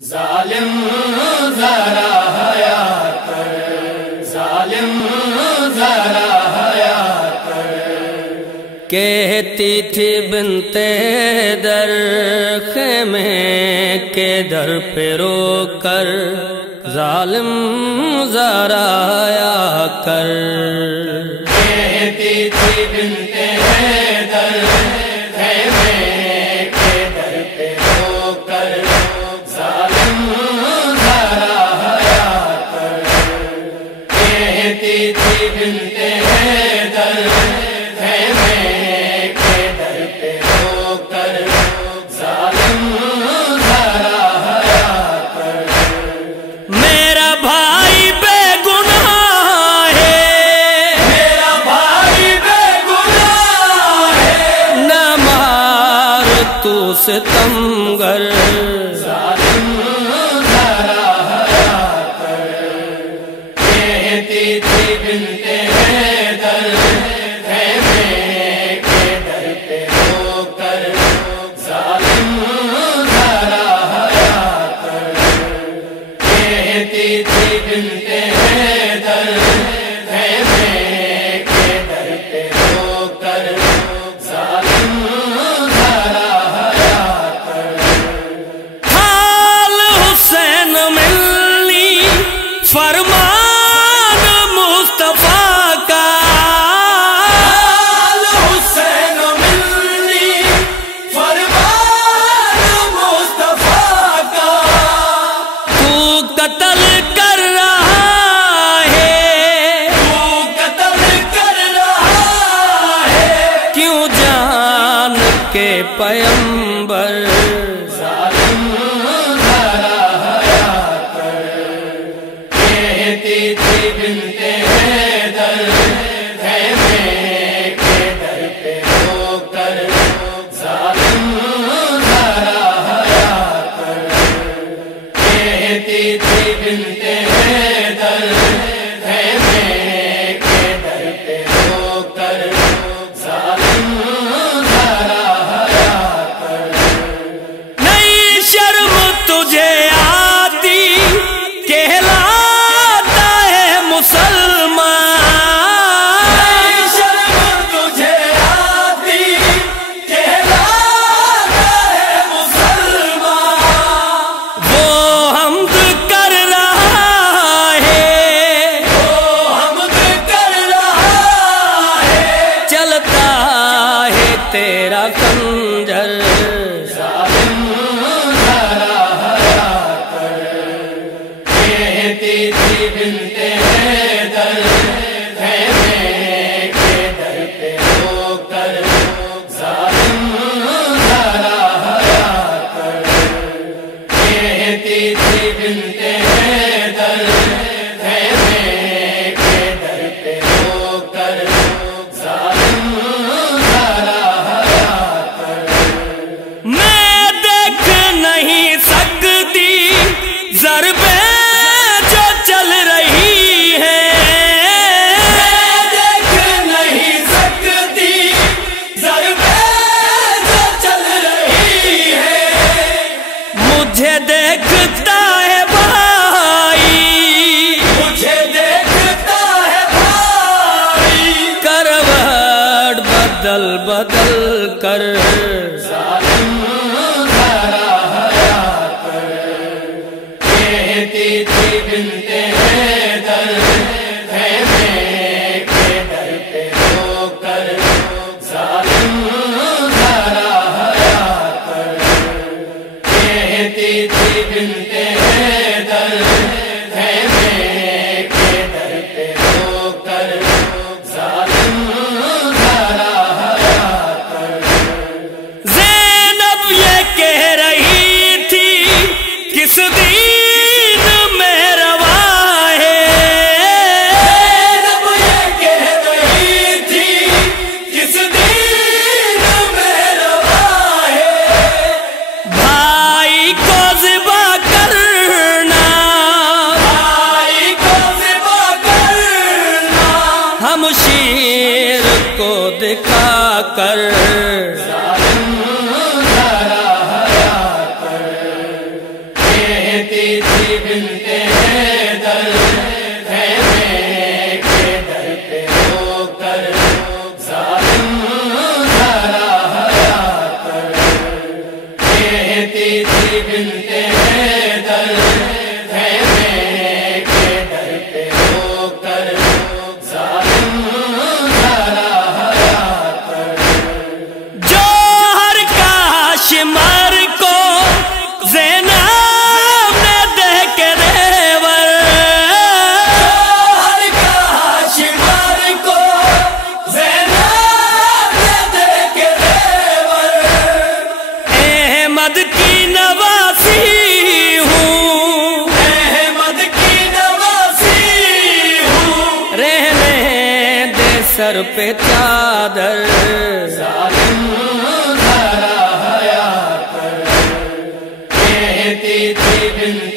ظالم ذرا حیا کر، ظالم ذرا حیا کر۔ کہتی تھی بنت در خیمے کے در پہ رو کر، ظالم ذرا حیا کر۔ کہتی تھی بنت در خیمے کے در پہ رو کر، ظالم ذرا حیا کر۔ کہتی تھی بنت در خیمے کے در پہ رو کر، ظالم ذرا حیا کر۔ میرا بھائی بے گناہ ہے، میرا بھائی بے گناہ ہے، نہ مار تو ستمگر، ظالم ذرا حیا کر۔ کہتی تھی بنت در خیمے کے در پہ رو کر، ظالم ذرا حیا کر۔ کہتی تھی بنت در خیمے کے در پہ رو کر، ظالم ذرا حیا کر۔ حال حسین ملنی فرمان مصطفیٰ کا، حال حسین ملنی فرمان مصطفیٰ کا، تو قتل کر رہا ہے، تو قتل کر رہا ہے، کیوں جان کے پیمبر، ظالم ذرا حیا کر۔ کہتی تھی بنت در خیمے کے در پہ رو کر، ظالم ذرا حیا کر۔ کہتی تھی بنت در خیمے کے در پہ رو کر، ظالم ذرا حیا کر۔ نہیں شرم تجھے آتی کہلاتا ہے مسلمان، نہیں شرم تجھے آتی کہلاتا ہے مسلمان، وہ حمد کر رہا ہے، وہ حمد کر رہا ہے، چلتا ہے تیرا خنجر، ظالم ذرا حیا کر۔ کہتی تھی بنت در خیمے کے در پہ رو کر، ظالم ذرا حیا کر۔ کہتی تھی بنت در خیمے کے در پہ رو کر، ظالم ذرا حیا کر۔ میں دیکھ نہیں سکتی ضربیں جو چل رہی ہیں، میں دیکھ نہیں سکتی ضربیں جو چل رہی ہے، مجھے دیکھتا ہے بھائی، مجھے دیکھتا ہے بھائی، کروٹ بدل بدل کر، ظالم ذرا حیا کر۔ کہتی تھی بنت در خیمے کے در پہ رو کر، ظالم ذرا حیا کر۔ کہتی تھی بنت در خیمے کے در پہ رو کر، ظالم ذرا حیا کر۔ زینب یہ کہہ رہی تھی کس دین میں روا ہے، زینب یہ کہہ رہی تھی کس دین میں روا ہے، بھائی کو ذبح کرنا، بھائی کو ذبح کرنا، ہم شیر کو دکھا کر، ظالم ذرا حیا کر۔ کہتی تھی بنتے در خیمے کے در پہ رو کر ظالم ذرا حیا کر، کہتی تھی بنتے در خیمے کے در پہ رو کر ظالم ذرا حیا کر، جوہر کا شمار کو زینب نے دہ کے ریور، جوہر کا شمار کو زینب نے دہ کے ریور، احمد کی نواسی ہوں، احمد کی نواسی ہوں، رہنے دے سر پہ چادر، ظالم ذرا حیا کر، کہتی تھی بنتے